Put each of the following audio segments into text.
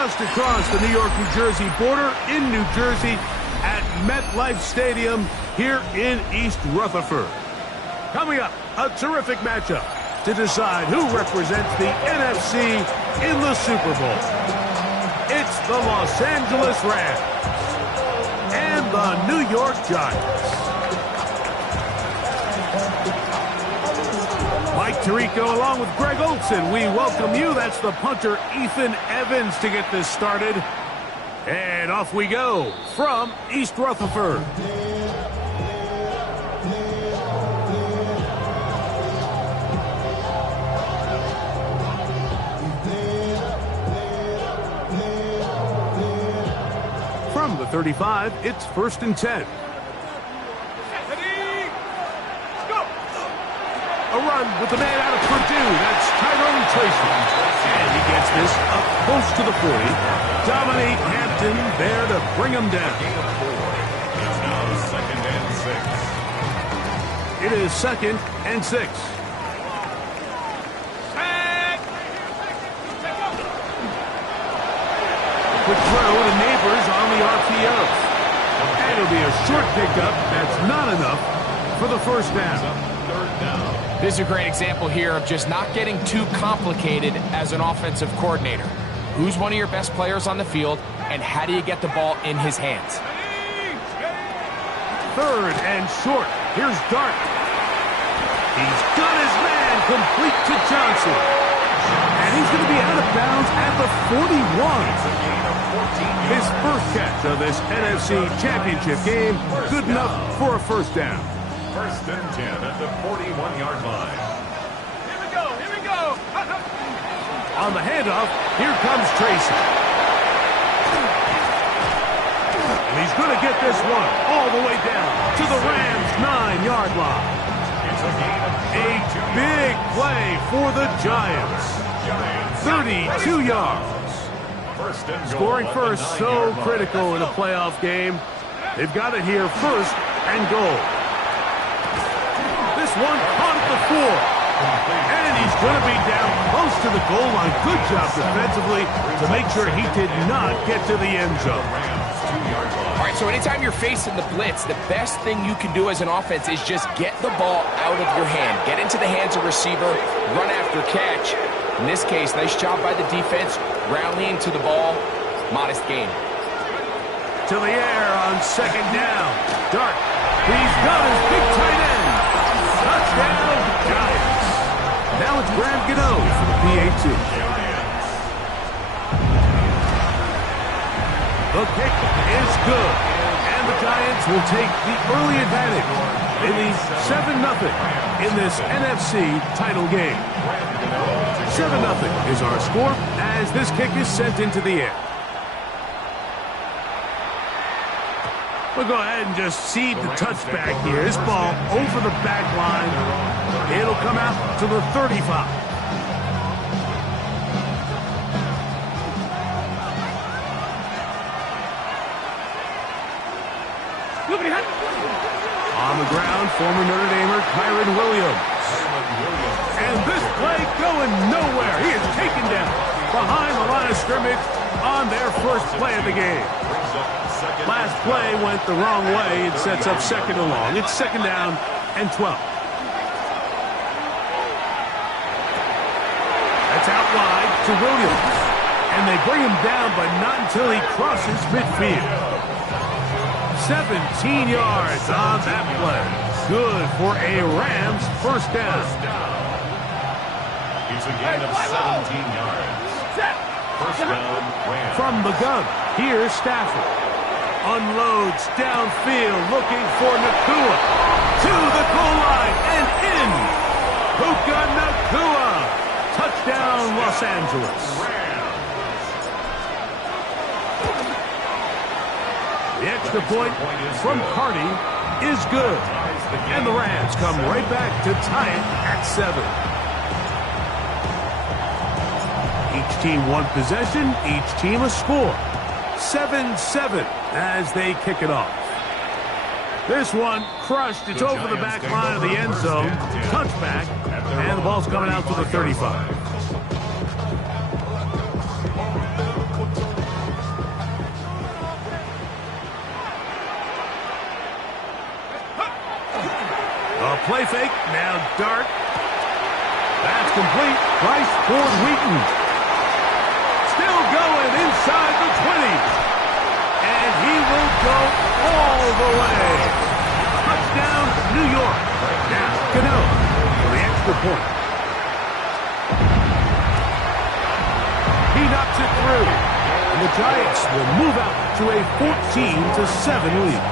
just across the New York-New Jersey border in New Jersey at MetLife Stadium here in East Rutherford. Coming up, a terrific matchup to decide who represents the NFC in the Super Bowl. It's the Los Angeles Rams and the New York Giants. Mike Tirico along with Greg Olson. We welcome you. That's the punter, Ethan Evans, to get this started. And off we go from East Rutherford. From the 35, it's 1st and 10. A run with the man out of Purdue. That's Tyrone Tracy. And he gets this up close to the 40. Dominique Hampton there to bring him down. It's now 2nd and 6. It is 2nd and 6. Quick throw to Neighbors on the RPO. And it'll be a short pickup. That's not enough for the first down. 3rd down. This is a great example here of just not getting too complicated as an offensive coordinator. Who's one of your best players on the field, and how do you get the ball in his hands? 3rd and short. Here's Dart. He's got his man complete to Johnson. And he's going to be out of bounds at the 41. His first catch of this NFC Championship game. Good enough for a first down. 1st and 10 at the 41-yard line. Here we go. On the handoff, here comes Tracy. And he's going to get this one all the way down to the Rams' 9-yard line. It's a gain of A big play for the Giants. 32 yards. 1st and goal Scoring at the first, so 9-yard line. critical in a playoff game. They've got it here, 1st and goal. This one caught at the 4. And he's going to be down close to the goal line. Good job defensively to make sure he did not get to the end zone. All right, so anytime you're facing the blitz, the best thing you can do as an offense is just get the ball out of your hand. Get into the hands of receiver, run after catch. In this case, nice job by the defense, rallying to the ball. Modest gain. To the air on 2nd down. Dart. He's got his big tight end. Touchdown, Giants. Now it's Graham Gano for the PAT. The kick is good. And the Giants will take the early advantage in the 7-0 in this NFC title game. 7-0 is our score as this kick is sent into the air. We'll go ahead and just seed the touchback here. This ball over the back line. It'll come out to the 35. On the ground, former Notre Damer Kyron Williams. And this play going nowhere. He is taken down behind the line of scrimmage on their first play of the game. Last play went the wrong way. It sets up 2nd and long. It's 2nd down and 12. That's out wide to Williams. And they bring him down, but not until he crosses midfield. 17 yards on that play. Good for a Rams first down. It's a gain of 17 yards. 1st down, Rams. From the gun, here's Stafford. Unloads downfield, looking for Nakua. To the goal line and in. Puka Nakua. Touchdown, Los Angeles. The extra point from Cardi is good. And the Rams come right back to tie it at 7. Each team one possession, each team a score. 7-7 as they kick it off. This one crushed. It's over the back line of the end zone. Touchback. And the ball's coming out to the 35. play fake. Now Dart. That's complete. Rice toward Wheaton. Still going inside the 20. And he will go all the way. Touchdown, New York. Now, Cano for the extra point. He knocks it through. And the Giants will move out to a 14-7 lead.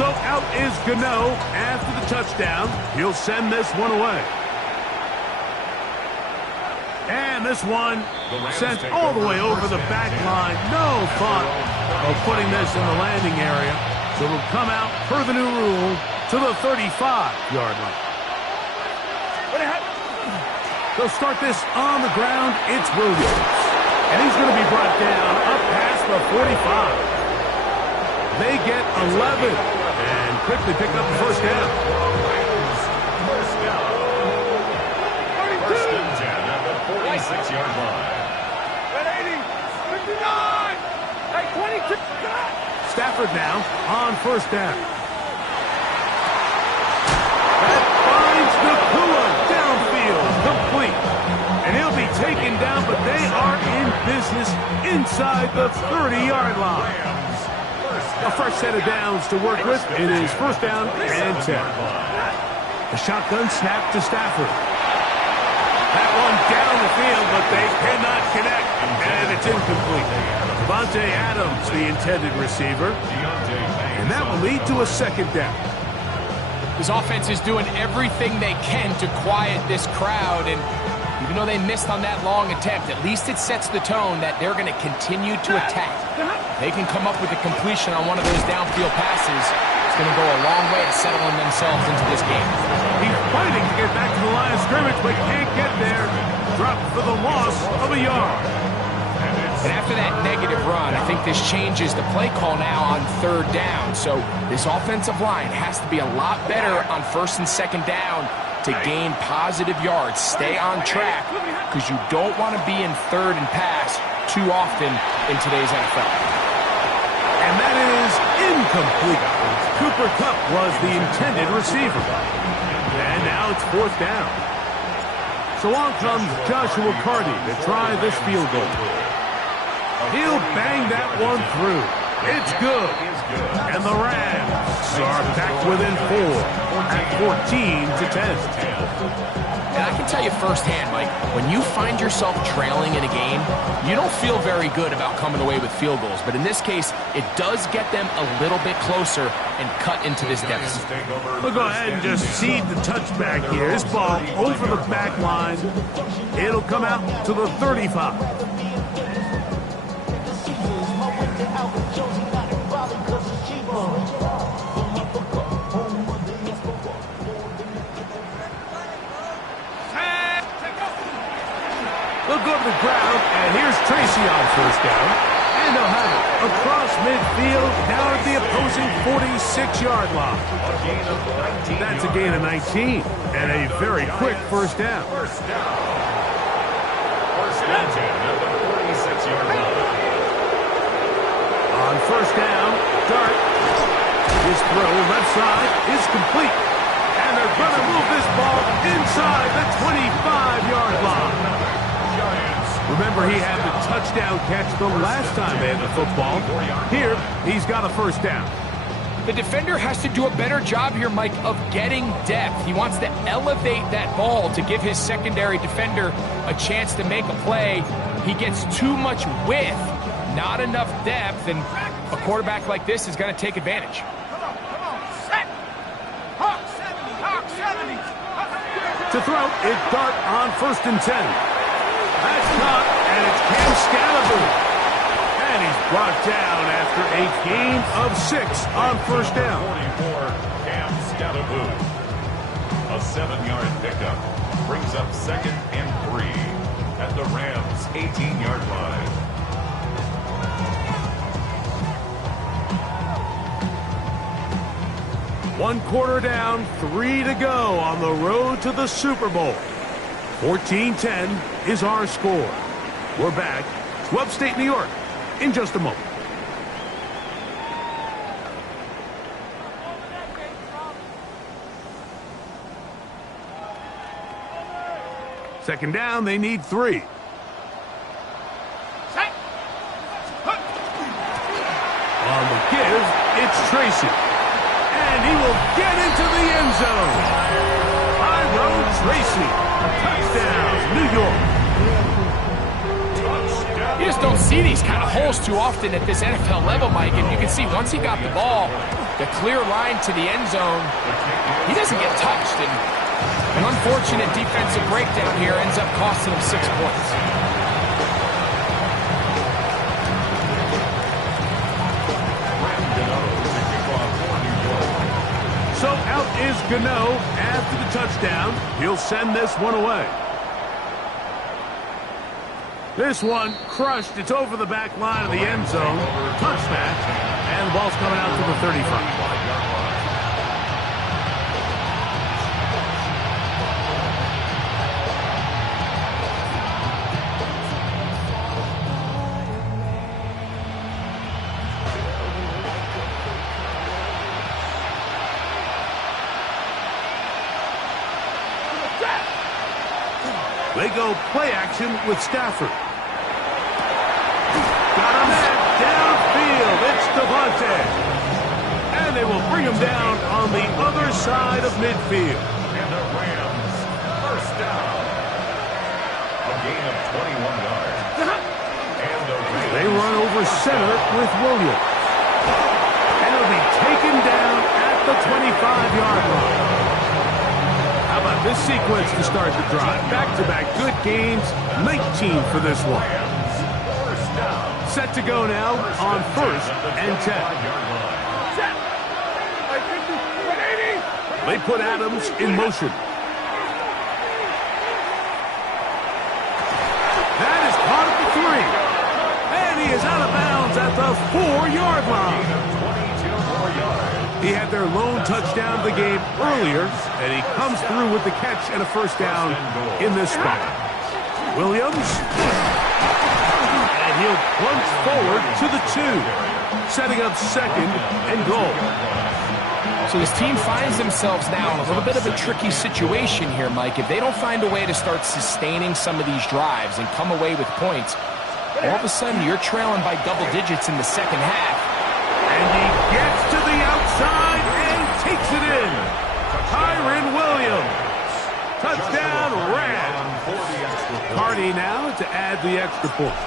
So out is Gano after the touchdown. He'll send this one away. And this one sent all the way over the back line. No thought of putting this in the landing area. So it'll come out per the new rule to the 35-yard line. They'll start this on the ground. It's Williams. And he's going to be brought down up past the 45. They get 11 and quickly pick up the first down. First and 10 at the 46-yard line. 80, 59, 22. Stafford now on first down. That finds Nakua downfield, complete. And he'll be taken down, but they are in business inside the 30-yard line. A fresh set of downs to work with. It is first down and 10. The shotgun snap to Stafford. That one down the field, but they cannot connect, and it's incomplete. Devontae Adams, the intended receiver, and that will lead to a second down. This offense is doing everything they can to quiet this crowd, and even though they missed on that long attempt, at least it sets the tone that they're going to continue to attack. They can come up with a completion on one of those downfield passes. It's going to go a long way to settling themselves into this game. He's fighting to get back to the line of scrimmage, but can't get there. Dropped for the loss of a yard. And after that negative run, I think this changes the play call now on third down. So this offensive line has to be a lot better on first and second down to gain positive yards. Stay on track, because you don't want to be in third and pass too often in today's NFL. And that is incomplete. Cooper Kupp was the intended receiver. And now it's fourth down. So on comes Joshua Carty to try this field goal. He'll bang that one through. It's good. And the Rams are back within 4 at 14-10. And I can tell you firsthand, Mike, when you find yourself trailing in a game, you don't feel very good about coming away with field goals. But in this case, it does get them a little bit closer and cut into this deficit. We'll go ahead and just seed the touchback here. This ball over the back line. It'll come out to the 35. They'll go to the ground, and here's Tracy on first down. And they'll have it across midfield, down at the opposing 46-yard line. That's a gain of 19, and a very quick first down. First and 10 at the 46-yard line. On first down, Dart. His throw left side is complete. And they're going to move this ball inside the 25-yard line. Remember, he had the touchdown catch the last time they had the football. Here, he's got a first down. The defender has to do a better job here, Mike, of getting depth. He wants to elevate that ball to give his secondary defender a chance to make a play. He gets too much width, not enough depth, and a quarterback like this is going to take advantage. Set. Hawk 70. To throw, it's Dart on first and 10. That's caught, and it's Cam Scalaboo. And he's brought down after a gain of 6 on first down. 44, Cam Scalaboo. A 7-yard pickup brings up second and 3 at the Rams' 18-yard line. One quarter down, 3 to go on the road to the Super Bowl. 14-10 is our score. We're back to upstate New York in just a moment. Second down, they need 3. On the give, it's Tracy. And he will get into the end zone. Tracy. Touchdown, New York. You just don't see these kind of holes too often at this NFL level, Mike. And you can see once he got the ball, the clear line to the end zone, he doesn't get touched. And an unfortunate defensive breakdown here ends up costing him 6 points. So out is Gano after the touchdown. He'll send this one away. This one crushed. It's over the back line of the end zone. Touchback. And the ball's coming out to the 35. They go play action with Stafford. Got him downfield. It's Devontae. And they will bring him down on the other side of midfield. And the Rams, first down. A gain of 21 yards. And they run over center with Williams. And it'll be taken down at the 25-yard line. How about this sequence to start the drive? Back-to-back good games, 19 for this one. Set to go now on 1st and 10. They put Adams in motion. That is caught at the 3. And he is out of bounds at the 4-yard line. He had their lone touchdown of the game earlier, and he comes through with the catch and a first down in this spot. Williams, and he'll plunge forward to the 2, setting up 2nd and goal. So this team finds themselves now in a little bit of a tricky situation here, Mike. If they don't find a way to start sustaining some of these drives and come away with points, all of a sudden you're trailing by double digits in the second half. And he gets to the outside and takes it in. Kyren Williams. Touchdown, Rams. Cardi now to add the extra point.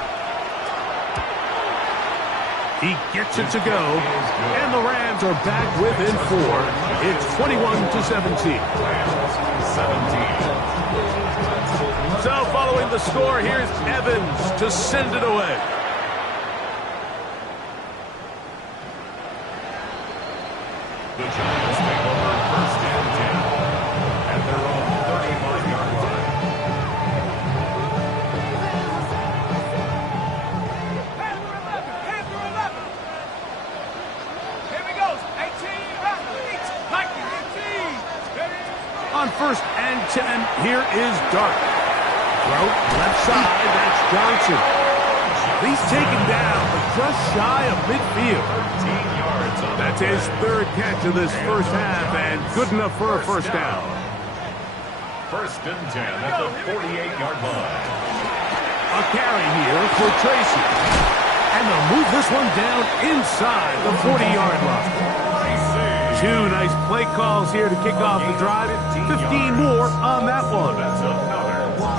He gets it to go, and the Rams are back within 4. It's 21-17. So following the score, here's Evans to send it away. The Giants take over 1st and 10 at their own 35-yard line. Panther 11. Here we go. 18. On 1st and 10, here is Dark. Throw left side, that's Johnson. He's taken down, but just shy of midfield. 13 yards. That's his 3rd catch of this first half, and good enough for a first down. 1st and 10 at the 48-yard line. A carry here for Tracy. And they'll move this one down inside the 40-yard line. 2 nice play calls here to kick off the drive. 15 more on that one.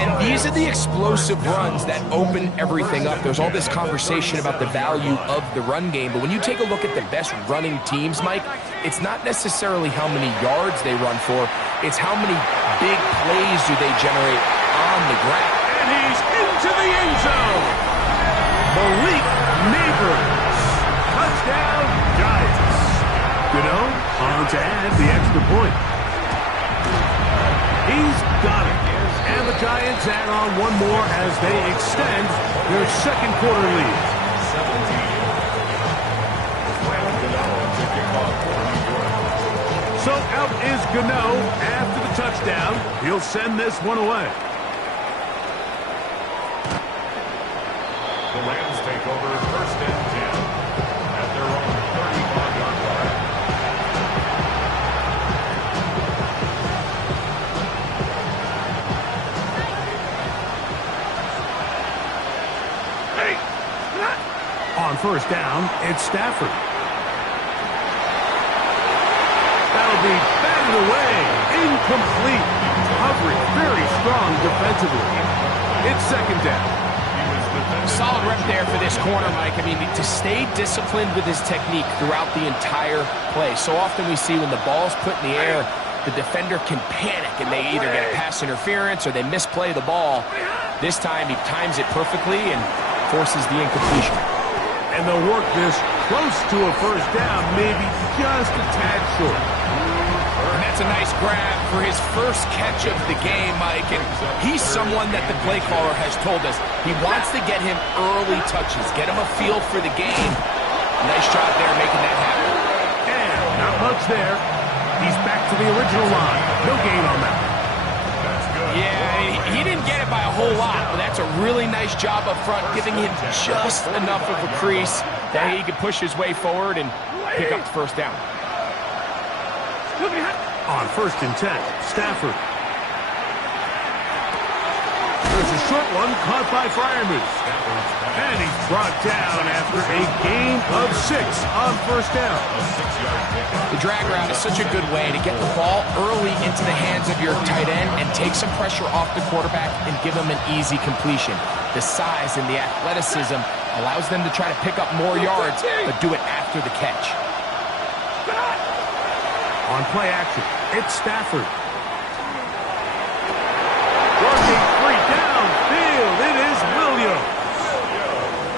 And these are the explosive runs that open everything up. There's all this conversation about the value of the run game, but when you take a look at the best running teams, Mike, it's not necessarily how many yards they run for, it's how many big plays do they generate on the ground. And he's into the end zone. Malik Neighbors. Touchdown, Giants. On to add the extra point. He's got it. And the Giants add on one more as they extend their 2nd quarter lead. 17. So out is Gano after the touchdown. He'll send this one away. first down, it's Stafford. That'll be batted away. Incomplete. Coverage very strong defensively. It's second down. Solid rep there for this corner, Mike. I mean, to stay disciplined with his technique throughout the entire play. So often we see when the ball's put in the air, the defender can panic and they either get a pass interference or they misplay the ball. This time he times it perfectly and forces the incompletion. And they'll work this close to a first down, maybe just a tad short. And that's a nice grab for his first catch of the game, Mike. And he's someone that the play caller has told us he wants to get him early touches, get him a feel for the game. Nice job there making that happen. And not much there. He's back to the original line. No gain on that. That's good. Yeah, he didn't get it by a whole lot, but that's a really nice job up front, giving him just enough of a crease that he could push his way forward and pick up the first down. On first and 10, Stafford. There's a short one caught by Freiermuth. And he's brought down after a gain of 6 on first down. The drag route is such a good way to get the ball early into the hands of your tight end and take some pressure off the quarterback and give him an easy completion. The size and the athleticism allows them to try to pick up more yards, but do it after the catch. On play action, it's Stafford. Working free downfield, it is Williams.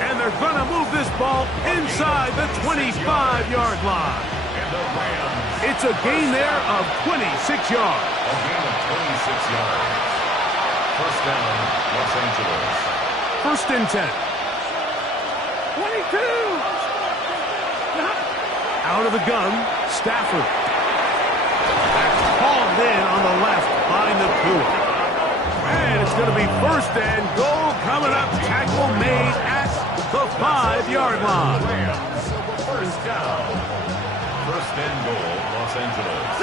And they're going to move this ball inside the 25-yard line. It's a gain there of 26 yards. A gain of 26 yards. First down, Los Angeles. First and 10. 22. Out of the gun, Stafford. That's hauled in on the left by Nakua. And it's going to be first and goal coming up. Tackle made at the 5-yard line. First down. First and goal, Los Angeles.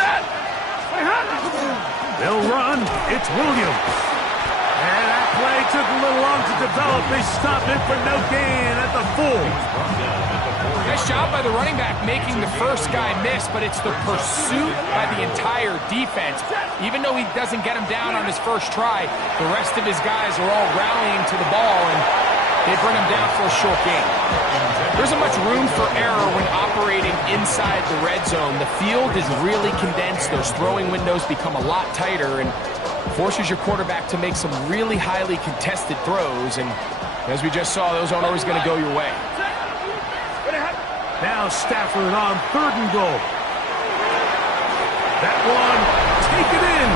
They'll run. It's Williams. And that play took a little long to develop. They stopped it for no gain at the 4. Nice job by the running back making the first guy miss, but it's the pursuit by the entire defense. Even though he doesn't get him down on his first try, the rest of his guys are all rallying to the ball, and they bring him down for a short gain. There isn't much room for error when operating inside the red zone. The field is really condensed. Those throwing windows become a lot tighter and forces your quarterback to make some really highly contested throws. And as we just saw, those aren't always going to go your way. Now Stafford on third and goal. That one, take it in.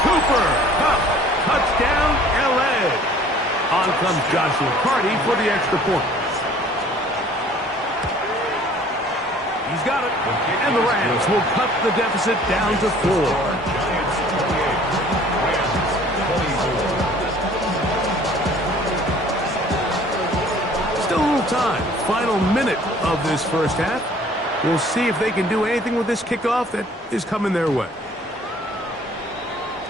Cooper, Cup, touchdown, L.A. On comes Joshua Carty for the extra point. He's got it. And the Rams will cut the deficit down to 4. Still a little time. Final minute of this first half. We'll see if they can do anything with this kickoff that is coming their way.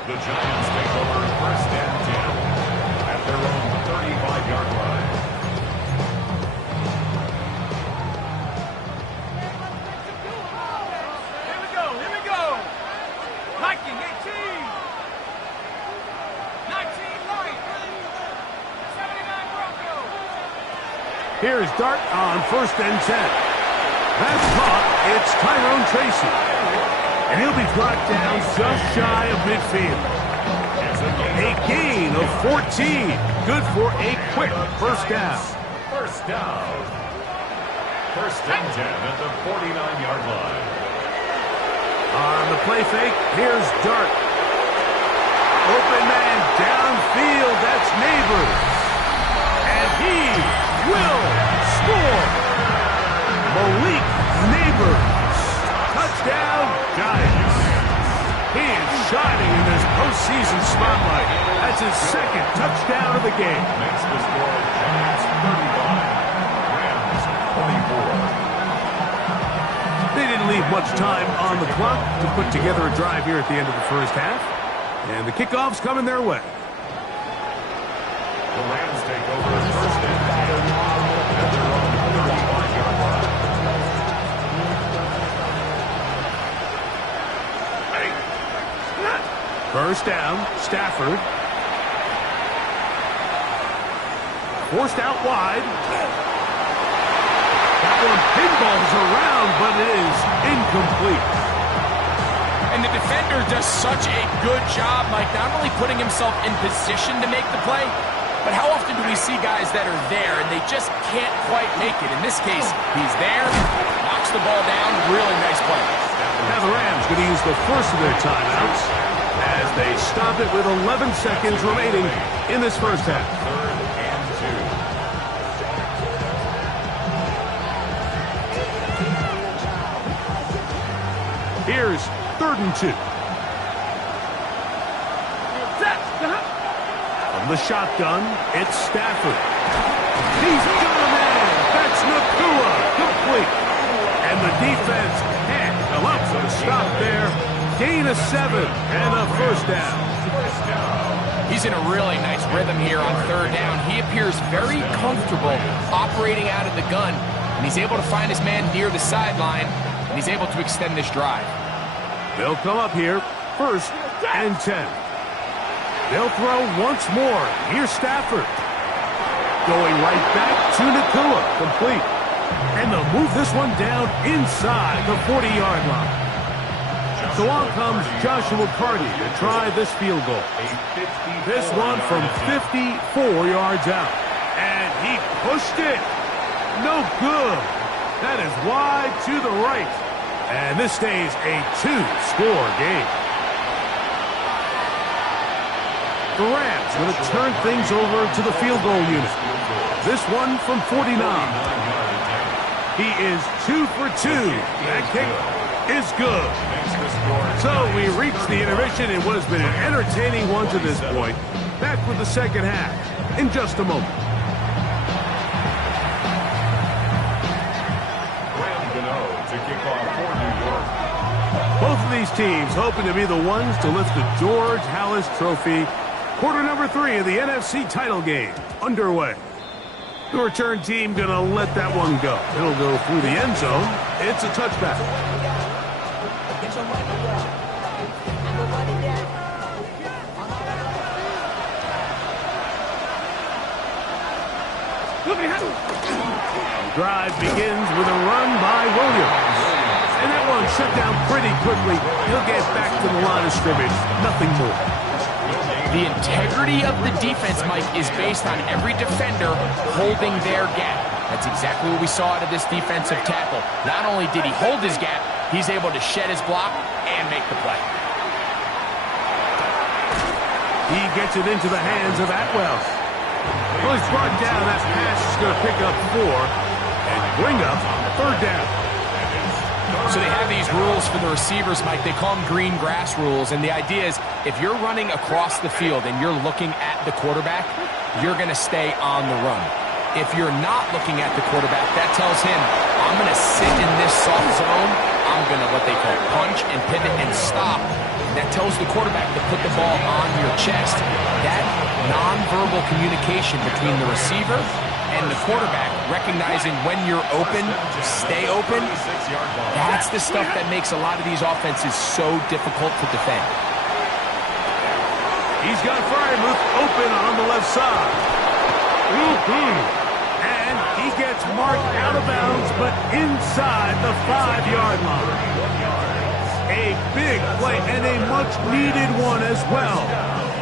The Giants take over first and 10 at their own 35-yard line. Here we go. Liking 18. 19 light. 79 Bronco. Here's Dart on first and 10. That's caught. It's Tyrone Tracy. And he'll be brought down just shy of midfield. A gain of 14. Good for a quick first down. First down. First and 10 at the 49-yard line. On the play fake, here's Dart. Open man downfield. That's Neighbors. And he will score. Malik Neighbors. Touchdown, Giants. He is shining in this postseason spotlight. That's his second touchdown of the game. Makes the score Giants 35, Rams 24. They didn't leave much time on the clock to put together a drive here at the end of the first half. And the kickoff's coming their way. The Rams take over first and 10 at their own 35. First down, Stafford. Forced out wide. That one pinballs around, but it is incomplete. And the defender does such a good job, Mike, not only putting himself in position to make the play, but how often do we see guys that are there and they just can't quite make it? In this case, he's there, knocks the ball down, really nice play. Now the Rams going to use the first of their timeouts as they stop it with 11 seconds remaining in this first half. Third and 2. Here's 3rd and 2. From the shotgun, it's Stafford. He's got a man. That's Nakua. Complete. And the defense can't come up with a stop there. Gain of 7 and a first down. He's in a really nice rhythm here on 3rd down. He appears very comfortable operating out of the gun, and he's able to find his man near the sideline, and he's able to extend this drive. They'll come up here, 1st and 10. They'll throw once more. Here's Stafford. Going right back to Nakua. Complete. And they'll move this one down inside the 40-yard line. So on comes Joshua Carty to try this field goal. This one from 54 yards out. And he pushed it. No good. That is wide to the right. And this stays a 2-score game. The Rams going to turn things over to the field goal unit. This one from 49. He is 2 for 2. That kick is good. So we reach the intermission in what has been an entertaining one to this point. Back with the second half in just a moment. To kick off for New York. Both of these teams hoping to be the ones to lift the George Halas Trophy. Quarter number 3 of the NFC title game underway. The return team going to let that one go. It'll go through the end zone. It's a touchback. The drive begins with a run by Williams. And that one shut down pretty quickly. He'll get back to the line of scrimmage. Nothing more. The integrity of the defense, Mike, is based on every defender holding their gap. That's exactly what we saw out of this defensive tackle. Not only did he hold his gap, he's able to shed his block and make the play. He gets it into the hands of Atwell. Well, he's brought down. That pass is going to pick up 4 and bring up 3rd down. So they have these rules for the receivers, Mike. They call them green grass rules. And the idea is if you're running across the field and you're looking at the quarterback, you're going to stay on the run. If you're not looking at the quarterback, that tells him, I'm going to sit in this soft zone. I'm going to what they call punch and pivot and stop. And that tells the quarterback to put the ball on your chest. That nonverbal communication between the receiver and the quarterback, recognizing when you're open, stay open, that's the stuff that makes a lot of these offenses so difficult to defend. He's got Frymuth open on the left side. And he gets marked out of bounds, but inside the 5-yard line. A big play and a much-needed one as well.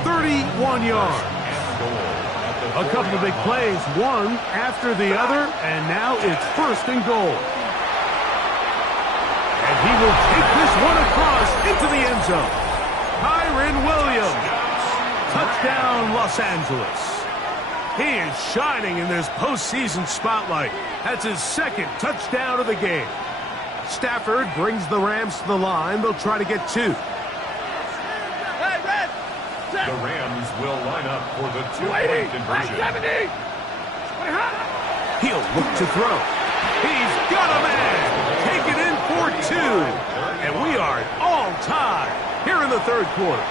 31 yards. A couple of big plays, one after the other, and now it's 1st and goal. And he will take this one across into the end zone. Kyren Williams. Touchdown, Los Angeles. He is shining in this postseason spotlight. That's his 2nd touchdown of the game. Stafford brings the Rams to the line. They'll try to get 2. The Rams will line up for the 2-point conversion. He'll look to throw. He's got a man. Take it in for 2. And we are all tied here in the 3rd quarter.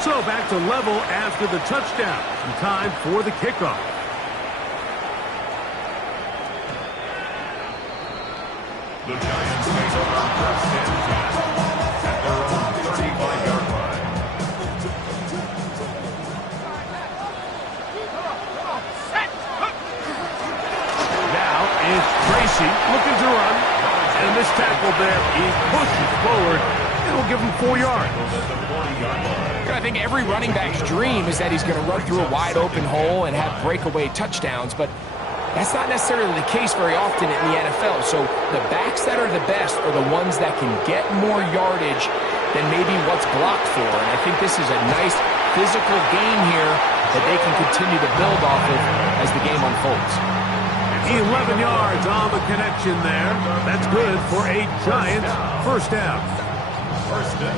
So back to level after the touchdown. And time for the kickoff. The Giants face over 1st and 10. forward. It'll give him 4 yards. I think every running back's dream is that he's going to run through a wide open hole and have breakaway touchdowns, but that's not necessarily the case very often in the NFL. So the backs that are the best are the ones that can get more yardage than maybe what's blocked for. And I think this is a nice physical game here that they can continue to build off of as the game unfolds. 11 yards on the connection there. That's good for a giant first down.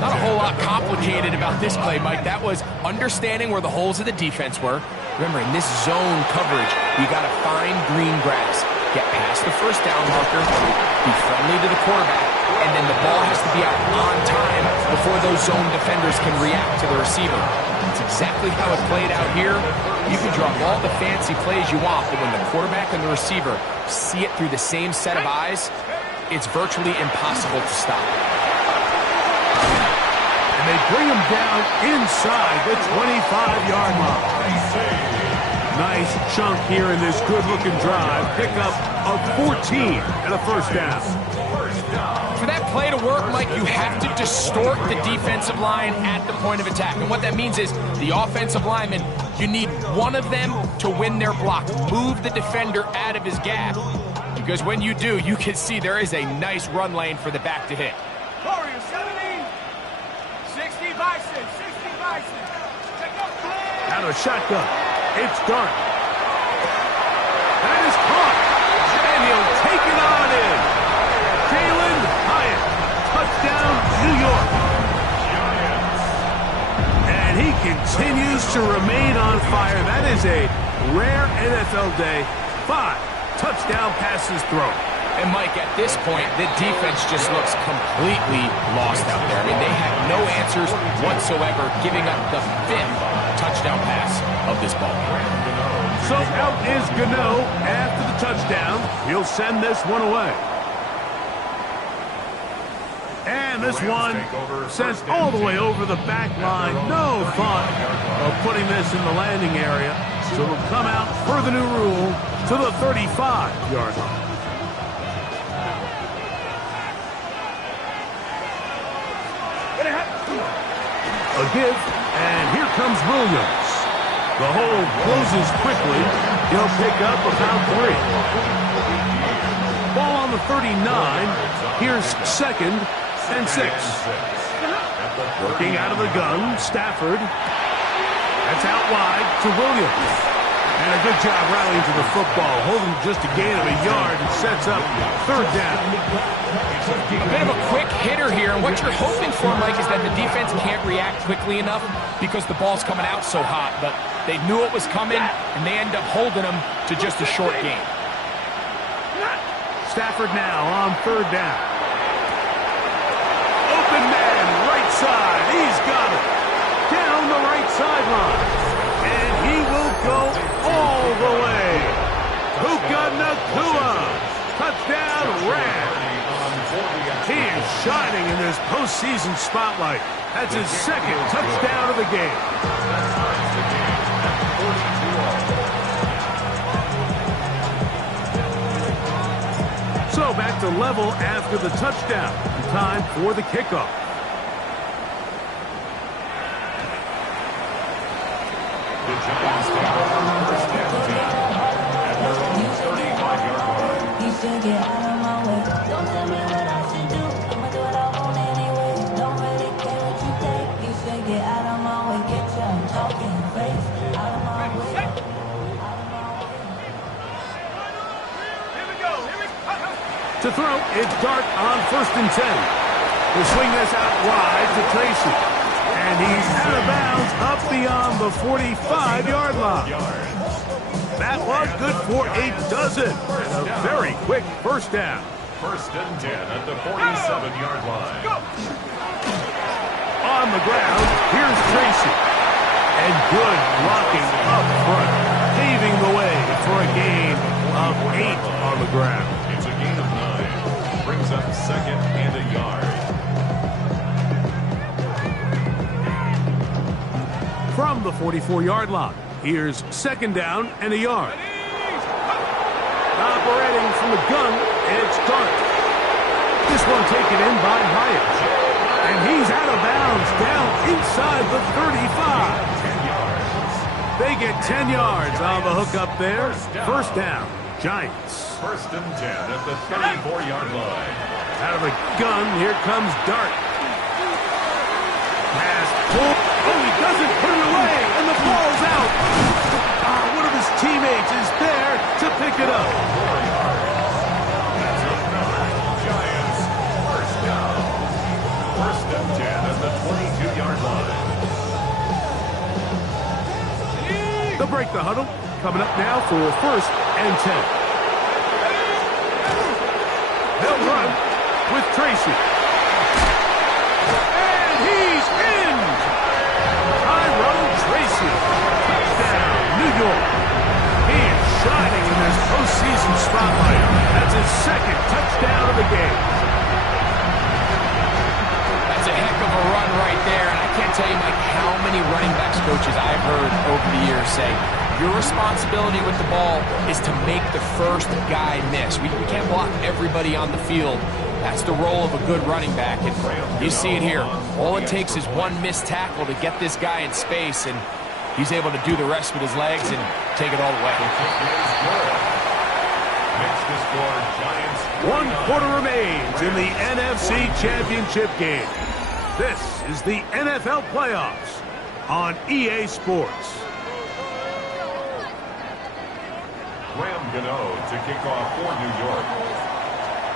Not a whole lot complicated about this play, Mike. That was understanding where the holes of the defense were. Remember, in this zone coverage, you got to find green grass. Get past the first down marker, be friendly to the quarterback, and then the ball has to be out on time before those zone defenders can react to the receiver. That's exactly how it played out here. You can draw all the fancy plays you want, but when the quarterback and the receiver see it through the same set of eyes, it's virtually impossible to stop. And they bring him down inside the 25-yard line. Nice chunk here in this good-looking drive. Pickup of 14 and a first down. For that play to work, Mike, you have to distort the defensive line at the point of attack. And what that means is the offensive lineman, you need one of them to win their block. Move the defender out of his gap. Because when you do, you can see there is a nice run lane for the back to hit. Warriors 70. 60 Bison. 60 Bison. Check up. Out of shotgun. It's Dart. That is caught. And he'll take it on in. Jalen Hyatt. Touchdown, New York. And he continues to remain on fire. That is a rare NFL day. 5 touchdown passes thrown. And, Mike, at this point, the defense just looks completely lost out there. I mean, they have no answers whatsoever, giving up the 5th touchdown pass of this ball game. So out is Gano after the touchdown. He'll send this one away. And this one sent all the way over the back line. No thought of putting this in the landing area. So it'll come out per the new rule to the 35-yard line. A give, and here comes Williams. The hole closes quickly. He'll pick up about 3. Ball on the 39. Here's 2nd and 6. Working out of the gun, Stafford. That's out wide to Williams. And a good job rallying to the football, holding just a gain of a yard and sets up 3rd down. A bit of a quick hitter here, and what you're hoping for, Mike, is that the defense can't react quickly enough because the ball's coming out so hot. But they knew it was coming, and they end up holding them to just a short gain. Stafford now on 3rd down. Open man, right side. He's got it. Down the right sideline. And he will go all the way. Puka Nacua. Touchdown, Rams. He is shining in this postseason spotlight. That's his 2nd touchdown of the game. So back to level after the touchdown. Time for the kickoff. The Giants take over first and 10 at their own 35-yard line. You should get out of my way. Don't tell me what I should do. I'ma do what I want anyway. Don't really care what you think. You should get out of my way. Get your talking face out of my way. Out of my way. Here we go. Here we go. To throw, it's Dart on 1st and 10. We'll swing this out wide to Tracy. And he's out of bounds up beyond the 45-yard line. That was good for a dozen. And a very quick first down. 1st and 10 at the 47-yard line. On the ground, here's Tracy. And good blocking up front, paving the way for a gain of 8 on the ground. It's a gain of 9. Brings up 2nd and a yard. From the 44-yard line, here's 2nd down and a yard. Operating from the gun, it's Dart. This one taken in by Hyatt. 10 yards on the hook up there. First down, Giants. First and 10 at the 34-yard line. Out of the gun, here comes Dart. Pass pull. Oh, he doesn't put it away, and the ball's out. One of his teammates is there to pick it up. 4 yards. That's another Giants first down. First and 10 at the 22-yard line. They'll break the huddle. Coming up now for first and 10. They'll run with Tracy. And he's in! Tyrone Tracy. Touchdown, New York. He is shining in this postseason spotlight. That's his second touchdown of the game. That's a heck of a run right there. And I can't tell you, Mike, how many running backs coaches I've heard over the years say, your responsibility with the ball is to make the first guy miss. We can't block everybody on the field. That's the role of a good running back. And you see it here. All it takes is one missed tackle to get this guy in space, and he's able to do the rest with his legs and take it all the way. One quarter remains in the NFC Championship game. This is the NFL playoffs on EA Sports. Graham Gano to kick off for New York.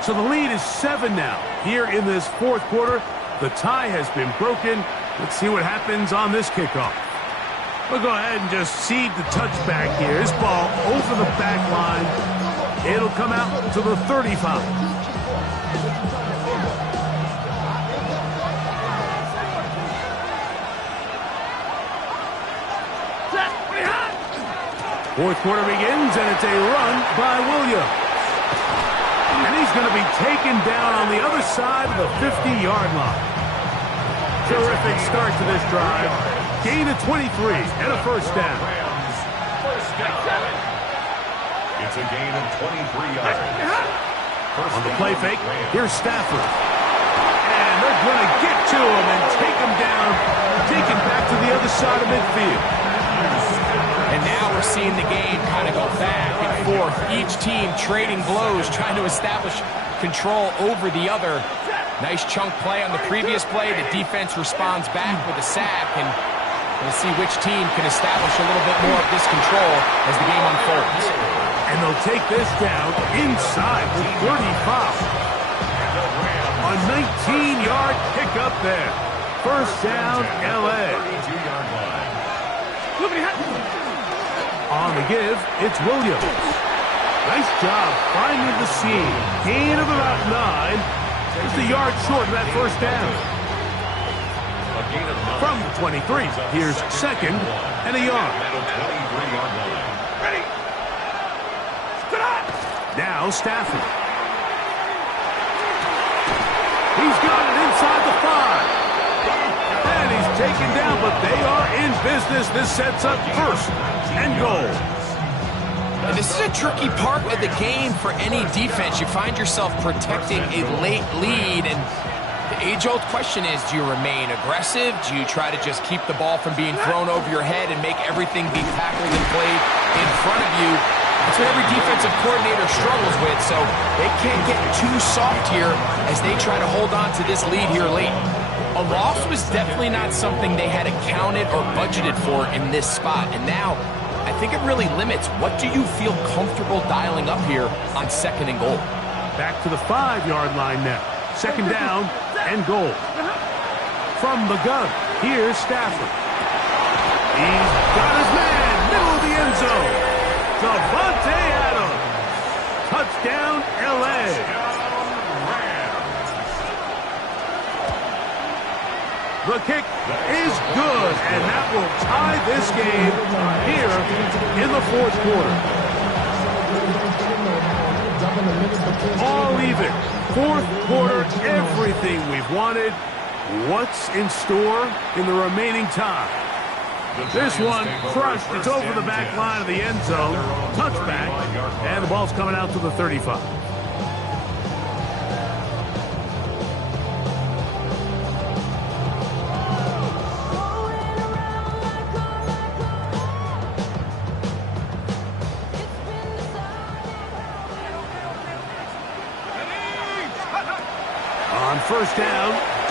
So the lead is 7 now. Here in this fourth quarter, the tie has been broken. Let's see what happens on this kickoff. We'll go ahead and just seed the touchback here. This ball over the back line. It'll come out to the 35. Fourth quarter begins, and it's a run by Williams. And he's going to be taken down on the other side of the 50-yard line. Terrific start to this drive. Gain of 23 and a first down. It's a gain of 23 yards. On the play fake, here's Stafford. And they're going to get to him and take him down, take him back to the other side of midfield. And now we're seeing the game kind of go back and forth. Each team trading blows, trying to establish control over the other. Nice chunk play on the previous play. The defense responds back with a sack, and we'll see which team can establish a little bit more of this control as the game unfolds. And they'll take this down inside the 35. A 19-yard pickup there. First down, L.A. On the give, it's Williams. Nice job finding the seam. Gain of about 9. Just a yard short of that first down. From the 23, here's second and a yard. Now Stafford. He's got it inside the 5. And he's taken down, but they are in business. This sets up first and goal. And this is a tricky part of the game for any defense. You find yourself protecting a late lead, and the age-old question is, do you remain aggressive? Do you try to just keep the ball from being thrown over your head and make everything be tackled and played in front of you? That's what every defensive coordinator struggles with, so they can't get too soft here as they try to hold on to this lead here late. A loss was definitely not something they had accounted or budgeted for in this spot, and now I think it really limits what do you feel comfortable dialing up here on second and goal. Back to the 5-yard line now. Second down and goal. From the gun, here's Stafford. He's got his man, middle of the end zone. Davante Adams. Touchdown, L.A. The kick is good, and that will tie this game here in the fourth quarter. All even. Fourth quarter, everything we've wanted. What's in store in the remaining time? This one crushed. It's over the back line of the end zone. Touchback, and the ball's coming out to the 35.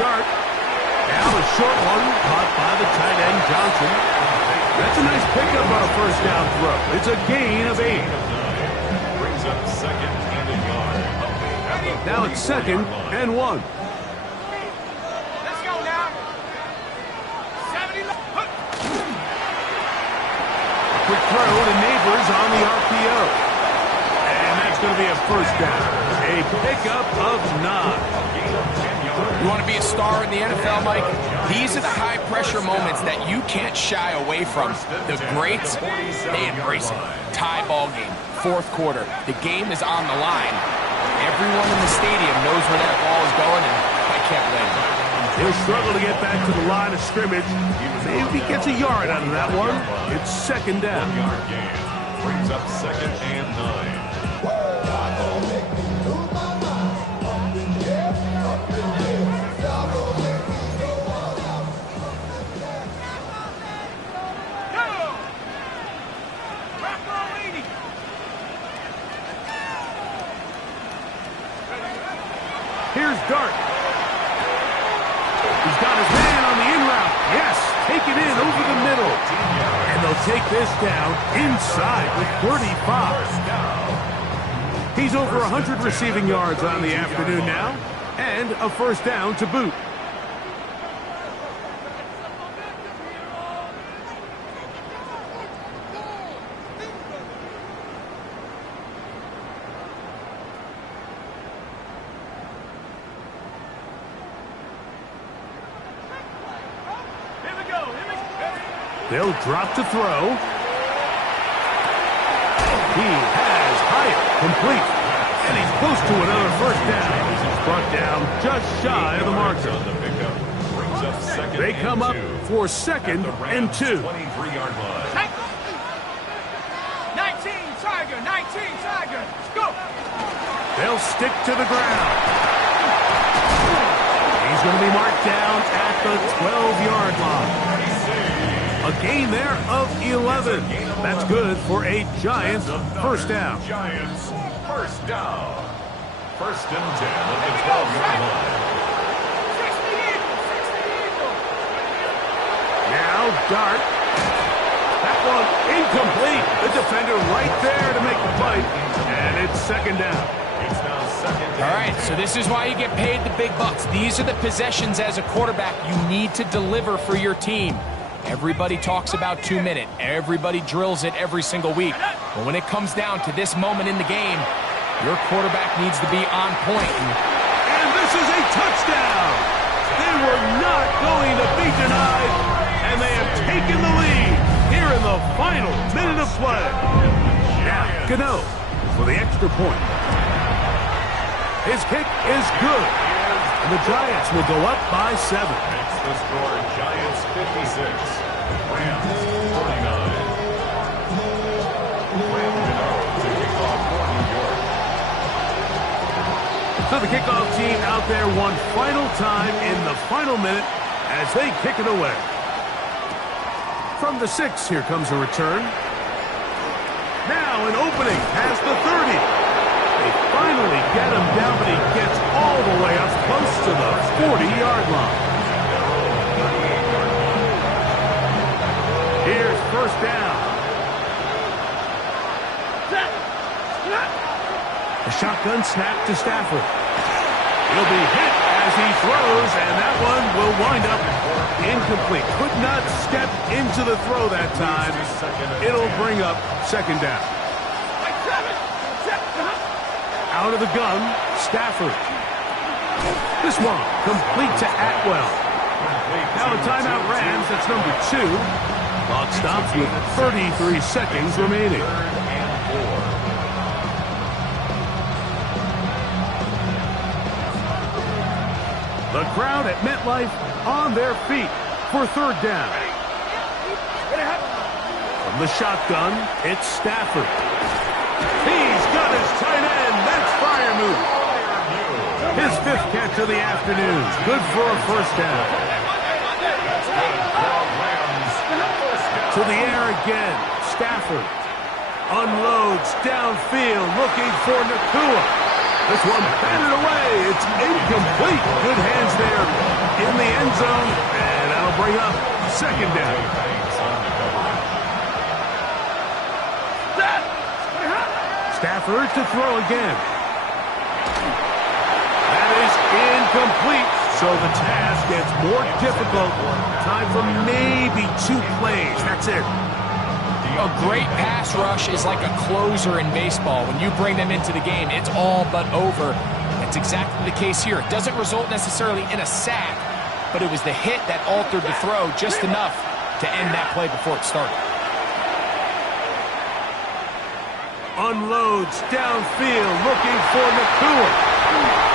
Dart. Now a short one caught by the tight end, Johnson. That's a nice pickup on a first down throw. It's a gain of 8. Brings up second and a yard. Now it's 2nd and 1. Let's go now. 70. Quick throw to Neighbors on the RPO. And that's going to be a first down. A pickup of 9. You want to be a star in the NFL, Mike? These are the high-pressure moments that you can't shy away from. The greats, they embrace it. Tie ball game, 4th quarter. The game is on the line. Everyone in the stadium knows where that ball is going, and I can't blame them. He'll struggle to get back to the line of scrimmage. Maybe he gets a yard out of that one. It's 2nd down. 1-yard gain. Brings up second and 9. Here's Dart. He's got his man on the in route. Yes, take it in over the middle. And they'll take this down inside with 35. He's over 100 receiving yards on the afternoon now, and a first down to boot. They'll drop to throw. He has Hyatt complete. And he's close to another first down. He's brought down just shy of the marker. They come up for 2nd and 2. 23-yard line. 19, Tiger, 19, Tiger. Go. They'll stick to the ground. He's going to be marked down at the 12-yard line. A gain there of 11. That's good for a Giants first down. Giants first down. 1st and 10 at the 12-yard line. Now Dart. That one incomplete. The defender right there to make the play. And it's 2nd down. It's now 2nd down. All right, so this is why you get paid the big bucks. These are the possessions as a quarterback you need to deliver for your team. Everybody talks about 2-minute. Everybody drills it every single week. But when it comes down to this moment in the game, your quarterback needs to be on point. And this is a touchdown. They were not going to be denied, and they have taken the lead here in the final minute of play. Now, Gano for the extra point. His kick is good, and the Giants will go up by 7. The score, Giants 56, Rams 49. Ram Gano to kick off for New York. So the kickoff team out there one final time in the final minute as they kick it away. From the 6, here comes a return. Now an opening past the 30. They finally get him down, but he gets all the way up close to the 40-yard line. Here's first down. A shotgun snap to Stafford. He'll be hit as he throws, and that one will wind up incomplete. Could not step into the throw that time. It'll bring up 2nd down. Out of the gun, Stafford. This one complete to Atwell. Now a timeout Rams, that's number 2. Clock stops with 33 seconds remaining. The crowd at MetLife on their feet for 3rd down. From the shotgun, it's Stafford. He's got his tight end. That's Freiermuth. His 5th catch of the afternoon. Good for a first down. To the air again. Stafford unloads downfield looking for Nakua. This one batted away. It's incomplete. Good hands there in the end zone, and that'll bring up second down. Stafford to throw again. That is incomplete. So the task gets more difficult. Time for maybe 2 plays. That's it. A great pass rush is like a closer in baseball. When you bring them into the game, it's all but over. That's exactly the case here. It doesn't result necessarily in a sack, but it was the hit that altered the throw just enough to end that play before it started. Unloads downfield, looking for Nakua.